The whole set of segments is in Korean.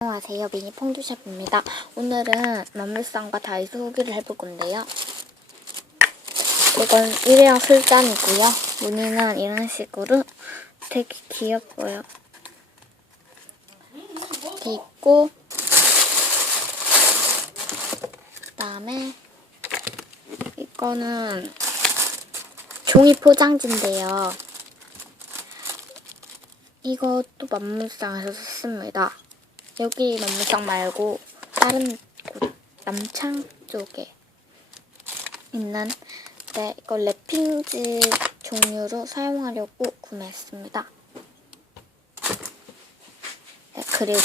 안녕하세요. 미니 퐁듀샵입니다. 오늘은 만물상과 다이소 후기를 해볼 건데요. 이건 일회용 술잔이고요. 무늬는 이런 식으로 되게 귀엽고요. 이렇게 있고 그 다음에 이거는 종이 포장지인데요. 이것도 만물상에서 샀습니다. 여기 남무상 말고 다른 곳 남창 쪽에 있는 네 이거 랩핑지 종류로 사용하려고 구매했습니다. 네 그리고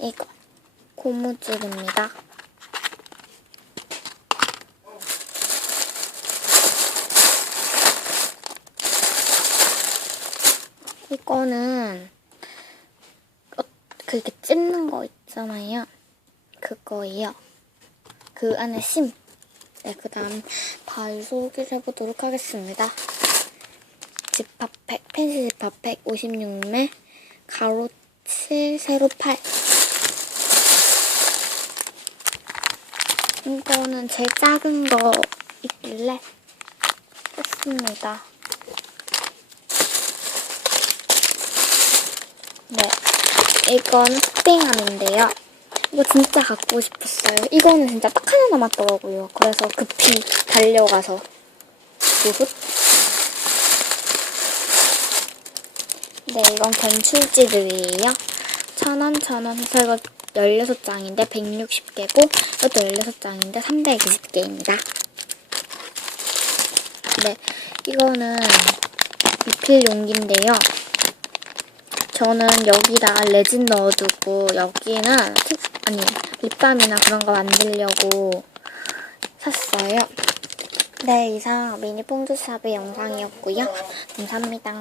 이거 고무줄입니다. 이거는 어, 그게 찝는 거 있잖아요. 그거예요. 그 안에 심. 네, 그 다음 다이소 후기를 해보도록 하겠습니다. 지퍼팩, 펜시 지퍼팩 56매, 가로 7, 세로 8. 이거는 제일 작은 거 있길래 했습니다. 네, 이건 흑땡함인데요. 이거 진짜 갖고 싶었어요. 이거는 진짜 딱 하나 남았더라고요. 그래서 급히 달려가서 요것. 네, 이건 견출지들이에요. 천원, 천원 해서 이거 16장인데 160개고 이것도 16장인데 320개입니다. 네, 이거는 리필 용기인데요. 저는 여기다가 레진 넣어두고 여기는 틱, 아니 립밤이나 그런 거 만들려고 샀어요. 네, 이상 미니 뽕두샵의 영상이었고요. 감사합니다.